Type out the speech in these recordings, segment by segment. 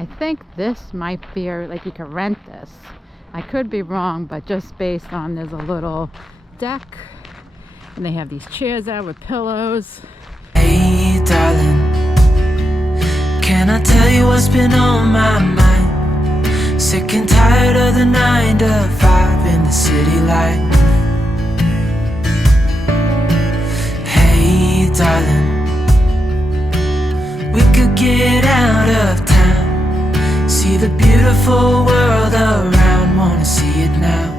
I think this might be, like you can rent this. I could be wrong, but just based on there's a little deck and they have these chairs out with pillows. Hey darling, can I tell you what's been on my mind? Sick and tired of the 9 to 5 in the city life. Hey darling, we could get out of town, see the beautiful world around, wanna see it now.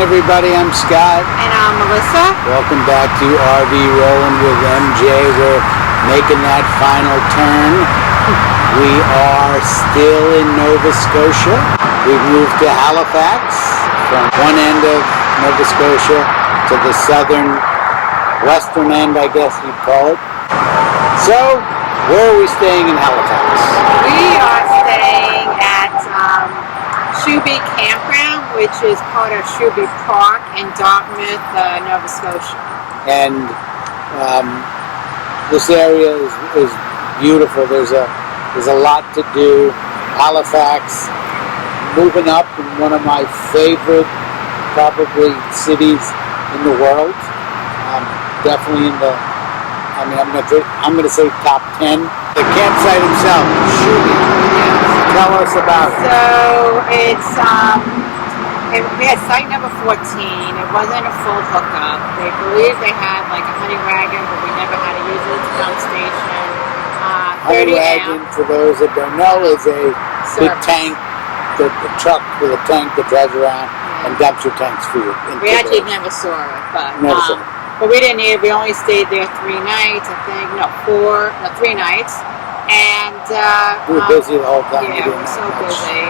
Everybody, I'm Scott. And I'm Melissa. Welcome back to RV Rolling with MJ. We're making that final turn. We are still in Nova Scotia. We've moved to Halifax from one end of Nova Scotia to the southern western end, I guess you'd call it. So, where are we staying in Halifax? We are staying at Shubie Campground, which is part of Shubie Park in Dartmouth, Nova Scotia. And this area is beautiful. There's a lot to do. Halifax, moving up in one of my favorite, probably, cities in the world. Definitely in the, I'm going to say top 10. The campsite himself, Shubie. Tell us about it. So it's we had site number 14. It wasn't a full hookup. They believe they had like a honey wagon, but we never had to use it. It's a dump station. Honey wagon, for those that don't know, is a big tank, the truck with a tank that drives around and dumps your tanks for you. We actually never saw it, but we didn't need it. We only stayed there 3 nights, I think. No, 3 nighs. And we were busy the whole time. Yeah, we were so busy.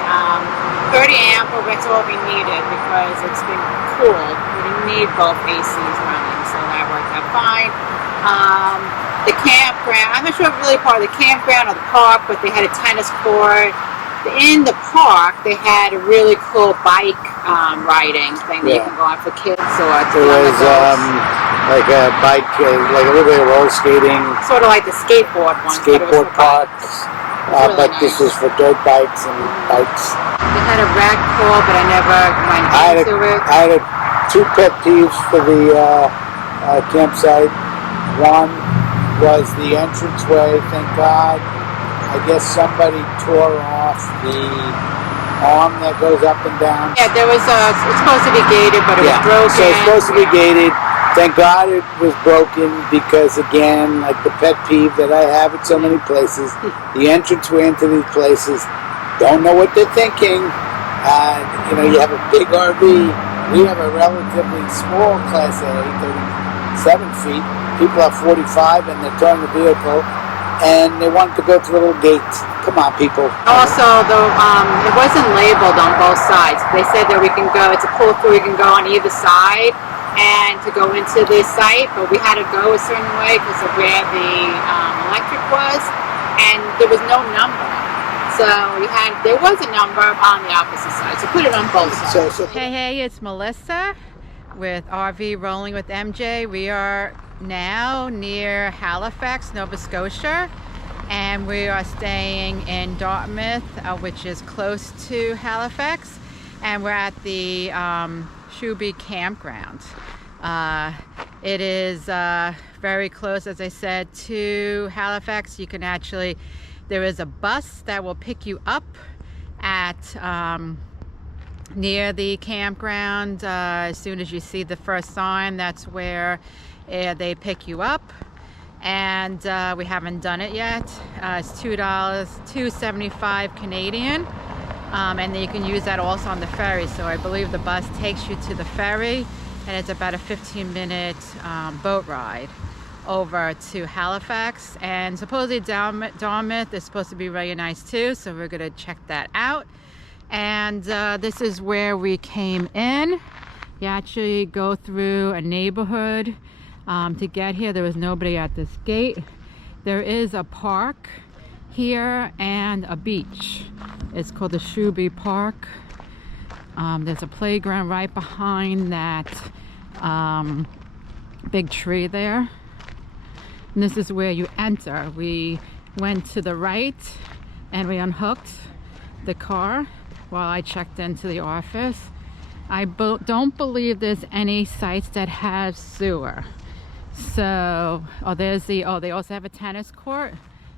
30 amp, that's all we needed because it's been cool. We didn't need both ACs running, so that worked out fine. The campground, I'm not sure if it's really part of the campground or the park, but they had a tennis court. In the park, they had a really cool bike riding thing that you can go on for kids or there was like a bike, like a little bit of roller skating. Sort of like the skateboard one. Skateboard parks. Really but nice. This was for dirt bikes and bikes. They had a rag pool, but I never went into it. I had 2 pet peeves for the campsite. One was the entranceway, thank God. I guess somebody tore off the arm that goes up and down. Yeah, there was it's supposed to be gated, but it was broken. So it's supposed to be gated. Thank God it was broken because, again, like the pet peeve that I have at so many places, the entranceway into these places, don't know what they're thinking. You have a big RV. We have a relatively small Class A, 37 feet. People have 45 and they're towing the vehicle. And they wanted to go through a little gate. Come on, people. Also, it wasn't labeled on both sides. They said that we can go, it's a pull-through, we can go on either side and to go into the site, but we had to go a certain way because of where the electric was, and there was no number. So there was a number on the opposite side, so put it on both sides. Hey, it's Melissa with RV Rolling with MJ. We are now near Halifax, Nova Scotia, and we are staying in Dartmouth, which is close to Halifax, and we're at the Shubie Campground. It is very close, as I said, to Halifax. You can actually, there is a bus that will pick you up at near the campground. As soon as you see the first sign, that's where they pick you up. and we haven't done it yet. It's $2, $2.75 Canadian, and then you can use that also on the ferry. So I believe the bus takes you to the ferry, and it's about a 15-minute boat ride over to Halifax. And supposedly Dartmouth is supposed to be really nice too, so we're gonna check that out. And this is where we came in. You actually go through a neighborhood to get here. There was nobody at this gate. There is a park here and a beach. It's called the Shubie Park. There's a playground right behind that big tree there. And this is where you enter. We went to the right and we unhooked the car while I checked into the office. I don't believe there's any sites that have sewer. So, they also have a tennis court,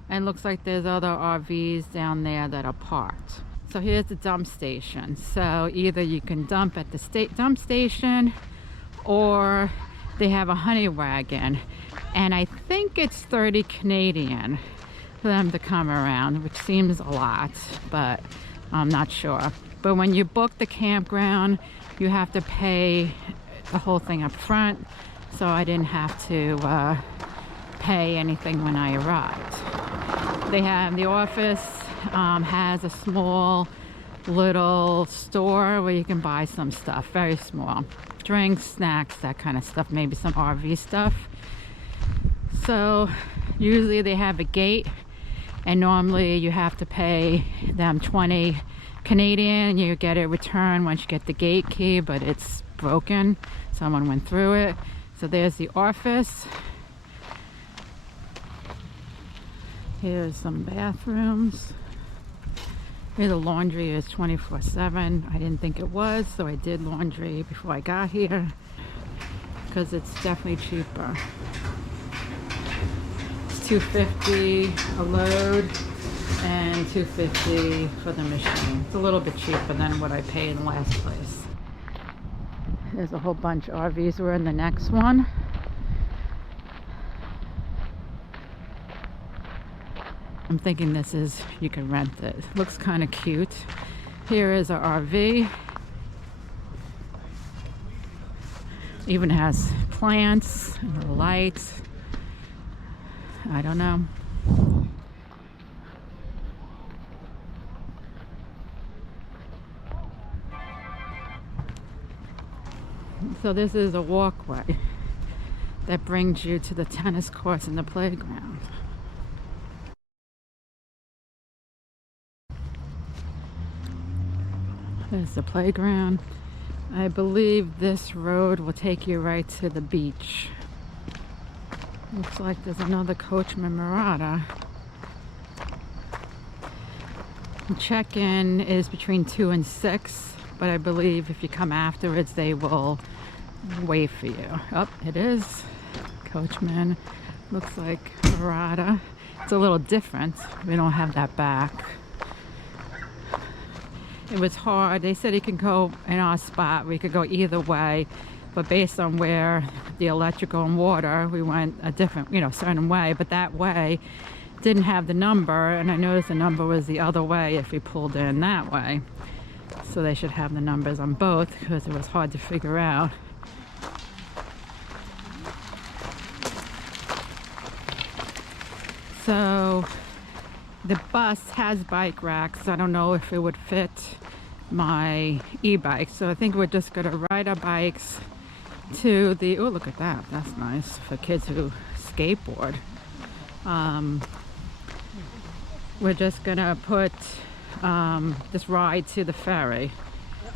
and looks like there's other RVs down there that are parked. So here's the dump station. So either you can dump at the dump station, or they have a honey wagon, and I think it's 30 Canadian for them to come around, which seems a lot, but I'm not sure. But when you book the campground, you have to pay the whole thing up front, so I didn't have to pay anything when I arrived. They have, the office has a small little store where you can buy some stuff, very small. Drinks, snacks, that kind of stuff, maybe some RV stuff. So usually they have a gate, and normally you have to pay them 20 Canadian. You get it returned once you get the gate key, but it's broken. Someone went through it. So there's the office. Here's some bathrooms. Here the laundry is 24/7. I didn't think it was, so I did laundry before I got here because it's definitely cheaper. It's $2.50 a load and $2.50 for the machine. It's a little bit cheaper than what I paid in the last place. There's a whole bunch of RVs. We're in the next one. I'm thinking this is, you can rent it. Looks kind of cute. Here is our RV. Even has plants and lights. I don't know. So this is a walkway that brings you to the tennis courts and the playground. There's the playground. I believe this road will take you right to the beach. Looks like there's another Coachman Marauder. Check-in is between 2 and 6, but I believe if you come afterwards, they will wait for you. Oh, it is Coachman. Looks like Marauder. It's a little different. We don't have that back. It was hard. They said you can go in our spot. We could go either way, but based on where the electrical and water, we went a different, certain way. But that way didn't have the number, and I noticed the number was the other way if we pulled in that way. So they should have the numbers on both because it was hard to figure out. So the bus has bike racks. I don't know if it would fit my e-bike, so I think we're just gonna ride our bikes to the, oh, look at that, that's nice for kids who skateboard. We're just gonna put this ride to the ferry,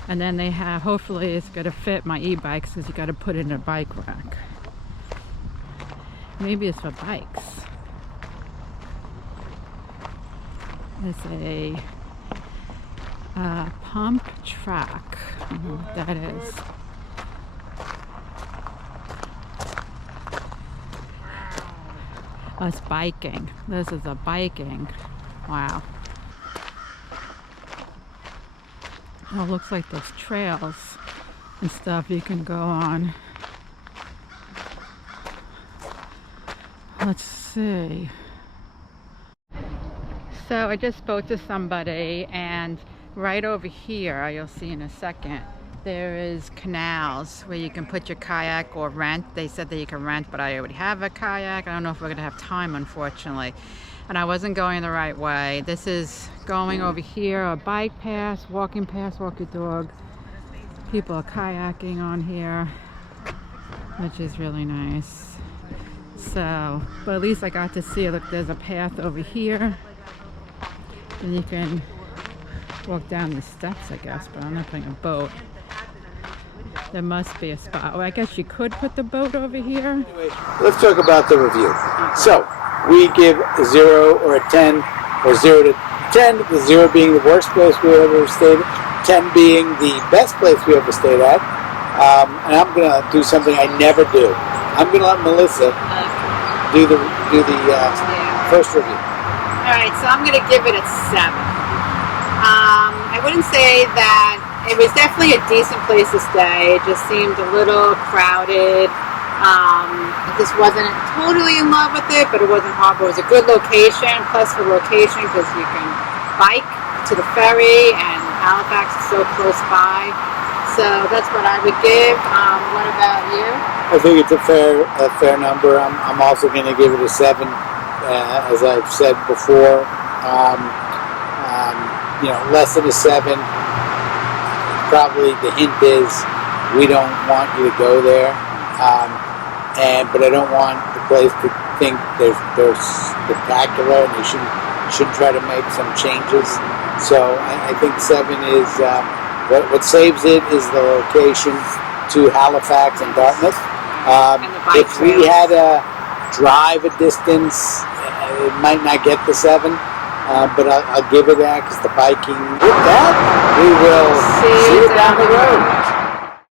and then they have, hopefully it's gonna fit my e-bikes because you got to put it in a bike rack. Maybe it's for bikes. It's a pump track. I don't know what that is. Oh, it's biking. This is a biking. Wow. Oh, it looks like there's trails and stuff you can go on. Let's see. So I just spoke to somebody, and right over here, you'll see in a second, there is canals where you can put your kayak or rent. They said that you can rent, but I already have a kayak. I don't know if we're gonna have time, unfortunately. And I wasn't going the right way. This is going over here, a bike path, walk your dog. People are kayaking on here, which is really nice. So, but at least I got to see, look, there's a path over here. And you can walk down the steps, I guess, but I'm not putting a boat. There must be a spot. Well, I guess you could put the boat over here. Anyway, let's talk about the review. So, we give a 0 or a 10, or 0 to 10, with 0 being the worst place we ever stayed, 10 being the best place we ever stayed at. And I'm going to do something I never do. I'm going to let Melissa do the first review. Alright, so I'm going to give it a 7. I wouldn't say that it was definitely a decent place to stay. It just seemed a little crowded. I just wasn't totally in love with it, but it wasn't horrible. It was a good location, plus for location, because you can bike to the ferry, and Halifax is so close by. So that's what I would give. What about you? I think it's a fair number. I'm also going to give it a 7. As I've said before, less than a 7. Probably the hint is we don't want you to go there, but I don't want the place to think they're spectacular, and you should try to make some changes. So I think 7 is what saves it is the location to Halifax and Dartmouth. If we had a drive a distance, it might not get the 7, but I'll give it that because the biking. With that, we will see you down the road.